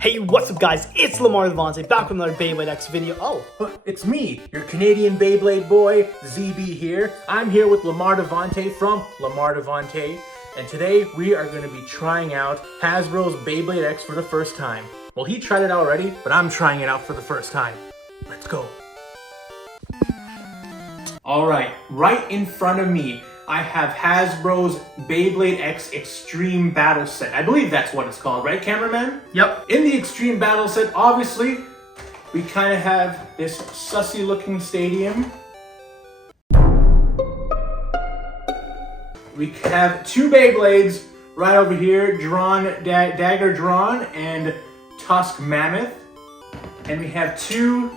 Hey, what's up guys? It's Lemar Devente back with another Beyblader X video. Oh, it's me, your Canadian Beyblade boy, ZB here. I'm here with Lemar Devente from Lemar Devente, and today we are going to be trying out Hasbro's Beyblade X for the first time. Well, he tried it already, but I'm trying it out for the first time. Let's go. Alright, right in front of me, I have Hasbro's Beyblade X Xtreme Battle Set. I believe that's what it's called, right, cameraman? Yep. In the Xtreme Battle Set, obviously, we kind of have this sussy looking stadium. We have two Beyblades right over here, Dagger Dran and Tusk Mammoth. And we have two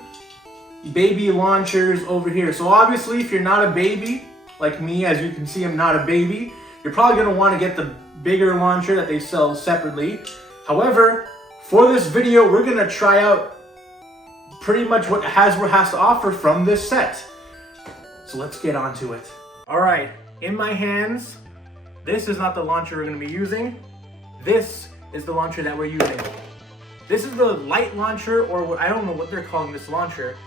baby launchers over here. So obviously, if you're not a baby, like me, as you can see, I'm not a baby, you're probably going to want to get the bigger launcher that they sell separately. However, for this video, we're going to try out pretty much what Hasbro has to offer from this set. So let's get on to it. Alright, in my hands, this is not the launcher we're going to be using. This is the launcher that we're using. This is the light launcher, or what, I don't know what they're calling this launcher,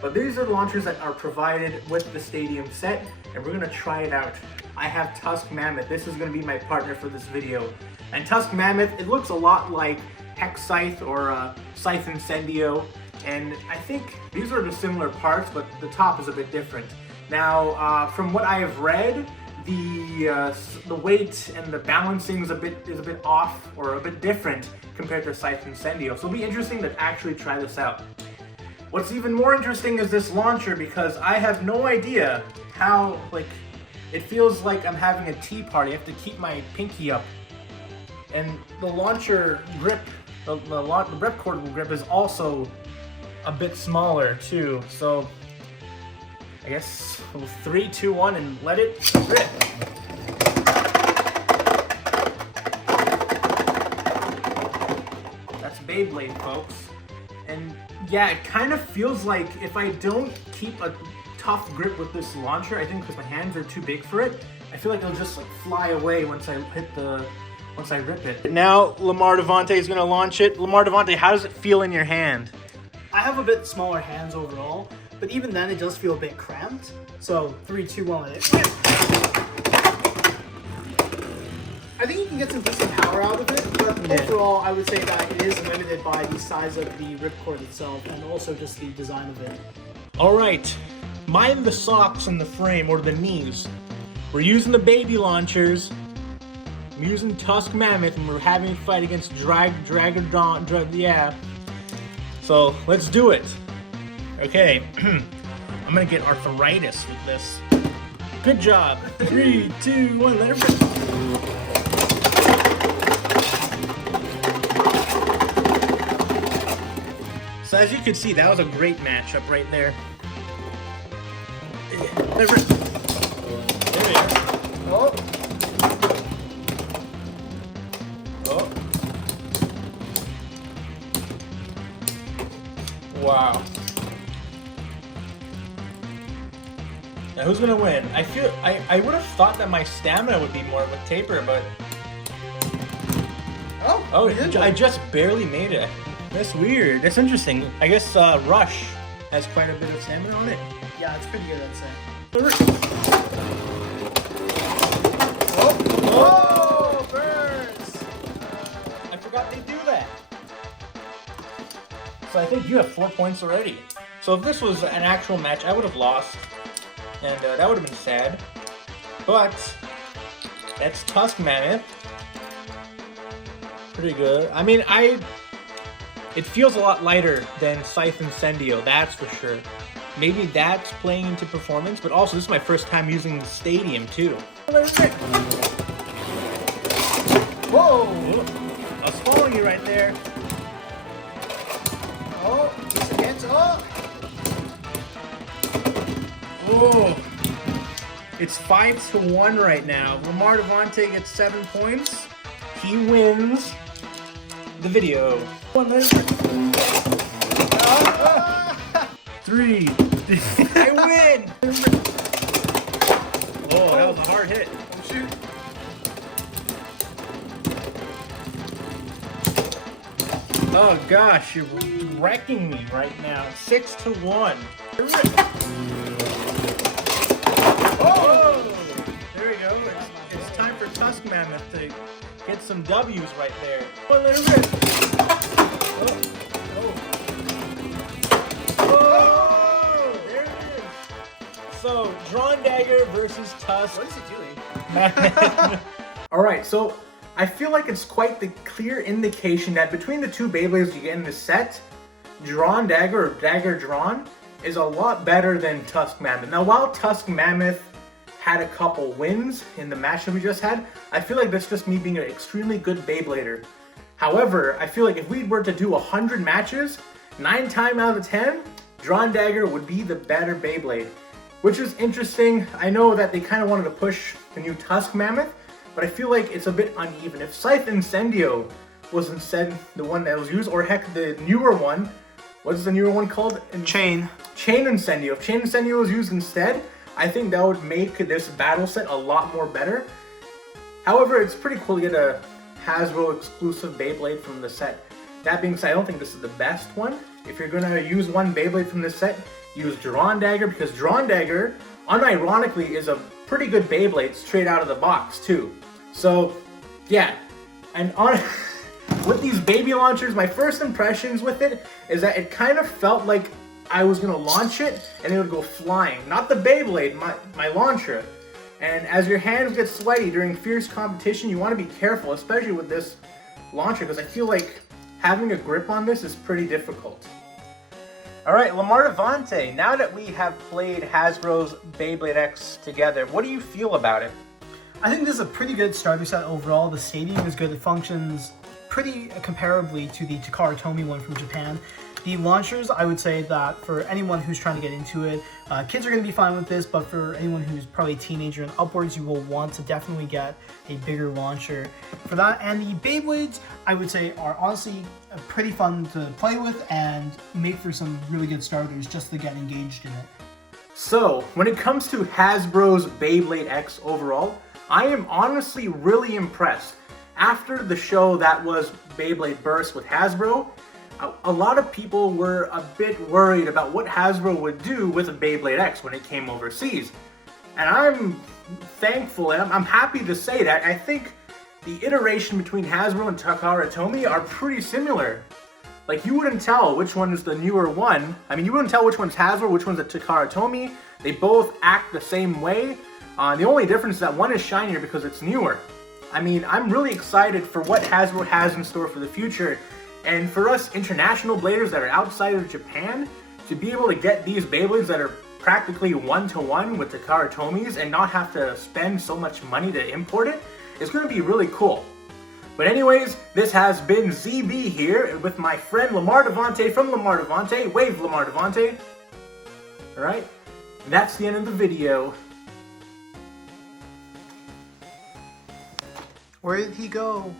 but these are the launchers that are provided with the stadium set, and we're gonna try it out. I have Tusk Mammoth. This is gonna be my partner for this video. And Tusk Mammoth, it looks a lot like Hex Scythe or Scythe Incendio, and I think these are the similar parts, but the top is a bit different. Now, from what I have read, the weight and the balancing is a bit off or a bit different compared to Scythe Incendio. So it'll be interesting to actually try this out. What's even more interesting is this launcher, because I have no idea how, it feels like I'm having a tea party. I have to keep my pinky up. And the launcher grip, the ripcord grip is also a bit smaller too. So I guess 3, 2, 1 and let it rip. That's Beyblade, folks. And yeah, it kind of feels like if I don't keep a tough grip with this launcher, I think because my hands are too big for it, I feel like it'll just fly away once I rip it. Now Lemar Devente is gonna launch it. Lemar Devente, how does it feel in your hand? I have a bit smaller hands overall, but even then it does feel a bit cramped. So 3, 2, 1, let it rip. I think you can get some decent power out of it, but overall I would say that it is limited by the size of the ripcord itself and also just the design of it. Alright, mind the socks and the frame, or the knees. We're using the baby launchers. I'm using Tusk Mammoth, and we're having a fight against Dagger Dran, yeah. So, let's do it. Okay, I'm gonna get arthritis with this. Good job. 3, 2, 1, let it rip. So as you can see, that was a great matchup right there. There we are. Oh. Oh. Wow. Now who's gonna win? I would have thought that my stamina would be more of a taper, but I just barely made it. That's weird. That's interesting. I guess Rush has quite a bit of stamina on it. Yeah, it's pretty good, I'd say. Oh, burns! I forgot they do that. So I think you have 4 points already. So if this was an actual match, I would have lost. And that would have been sad. But that's Tusk Mammoth. Pretty good. I mean, it feels a lot lighter than Scythe Incendio, that's for sure. Maybe that's playing into performance, but also this is my first time using the stadium too. Whoa! I was following you right there. Oh, he's against, oh! Whoa! It's 5-1 right now. Lemar Devente gets 7 points. He wins the video. 3. I win! Oh, that was a hard hit. Oh, shoot. Oh gosh, you're wrecking me right now. 6-1. Oh! There we go. It's time for Tusk Mammoth to get some W's right there. One little rip. Oh! There it is. So, Dran Dagger versus Tusk. What is he doing? Mammoth. Alright, so I feel like it's quite the clear indication that between the two Beyblades you get in the set, Dran Dagger or Dagger Dran is a lot better than Tusk Mammoth. Now, while Tusk Mammoth had a couple wins in the match that we just had, I feel like that's just me being an extremely good Beyblader. However, I feel like if we were to do 100 matches, 9 times out of 10, Dran Dagger would be the better Beyblade. Which is interesting. I know that they kind of wanted to push the new Tusk Mammoth, but I feel like it's a bit uneven. If Scythe Incendio was instead the one that was used, or heck, the newer one, what's the newer one called? Chain Incendio. If Chain Incendio was used instead, I think that would make this battle set a lot more better. However, it's pretty cool to get a Hasbro exclusive Beyblade from the set. That being said, I don't think this is the best one. If you're gonna use one Beyblade from this set, use Dran Dagger, because Dran Dagger, unironically, is a pretty good Beyblade straight out of the box too. So, yeah, and on with these baby launchers, my first impressions with it is that it kind of felt like I was gonna launch it and it would go flying. Not the Beyblade, my launcher. And as your hands get sweaty during fierce competition, you want to be careful, especially with this launcher, because I feel like having a grip on this is pretty difficult. Alright, Lemar Devente, now that we have played Hasbro's Beyblade X together, what do you feel about it? I think this is a pretty good starter set overall. The stadium is good. It functions pretty comparably to the Takara Tomy one from Japan. The launchers, I would say that for anyone who's trying to get into it, kids are going to be fine with this, but for anyone who's probably a teenager and upwards, you will want to definitely get a bigger launcher for that. And the Beyblades, I would say, are honestly pretty fun to play with and make for some really good starters just to get engaged in it. So, when it comes to Hasbro's Beyblade X overall, I am honestly really impressed. After the show that was Beyblade Burst with Hasbro, a lot of people were a bit worried about what Hasbro would do with a Beyblade X when it came overseas. And I'm thankful and I'm happy to say that I think the iteration between Hasbro and Takara Tomy are pretty similar. Like, you wouldn't tell which one is the newer one. I mean, you wouldn't tell which one's Hasbro, which one's a Takara Tomy. They both act the same way. The only difference is that one is shinier because it's newer. I mean, I'm really excited for what Hasbro has in store for the future. And for us international bladers that are outside of Japan, to be able to get these Beyblades that are practically one-to-one with Takara Tomys and not have to spend so much money to import it, is going to be really cool. But anyways, this has been ZB here with my friend Lemar Devente from Lemar Devente. Wave, Lemar Devente. Alright, that's the end of the video. Where did he go?